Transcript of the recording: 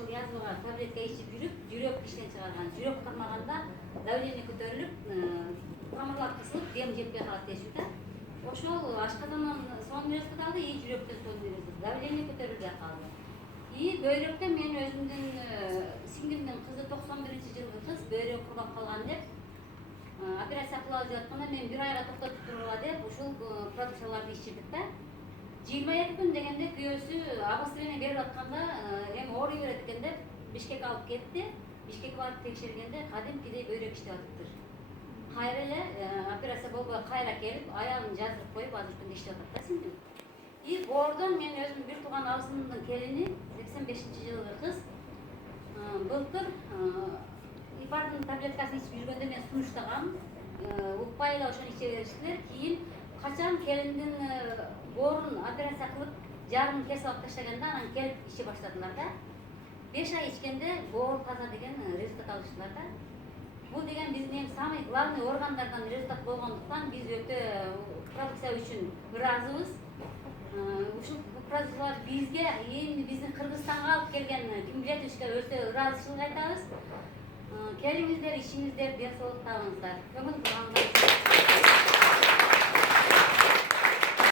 ошол язмага таблетка ичип жүрүп, жүрөк иштен чыгарган. Жүрөк кармаганда давление көтөрүлүп, тамырлар кысылып, дем жетпей калат дешүү да. Ошол ашказандан сон берсе дагы, и жүрөктөн сон берсе давление көтөрүлбөй калды. И бөйрөктө мен өзүмдүн сиңдимдин кызы 91-жылкы кыз бөйрөк кургап калган деп операция кылалы деп атканда мен 1 айга токтотуп тургула деп ушул продукцияларды ичирдик да. 22 күн дегенде күйөөсү обострение берип атканда эми ооруй берет экен деп Бишкекке алып кетти. Бишкекке барып текшергенде кадимкидей бөйрөк иштеп атыптыр. Кайра эле операция болбой кайра келип, аягын жаздырып коюп азыр күндө иштеп атат да сиңдим. И боордон мен өзүм бир тууган абысынымдын келини 85-жылкы кыз былтыр ипардын таблеткасын ичип жүргөндө мен сунуштагам, укпай эле ошону иче бериштилер. Кийин качан келиндин боорун операция кылып жарымын кесип алып таштаганда анан келип иче баштадылар да. 5 ай ичкенде боор таза деген результат алыштылар да. Бул деген биздин эми самый главный органдардан результат болгондуктан биз өтө продукция үчүн ыраазыбыз. Ушул продукциялар бизге, эми биздин Кыргызстанга алып келген Кимбилетовичке өтө ыраазычылык айтабыз. Келиңиздер, ичиңиздер, ден соолук табыңыздар. Көңүл бурганда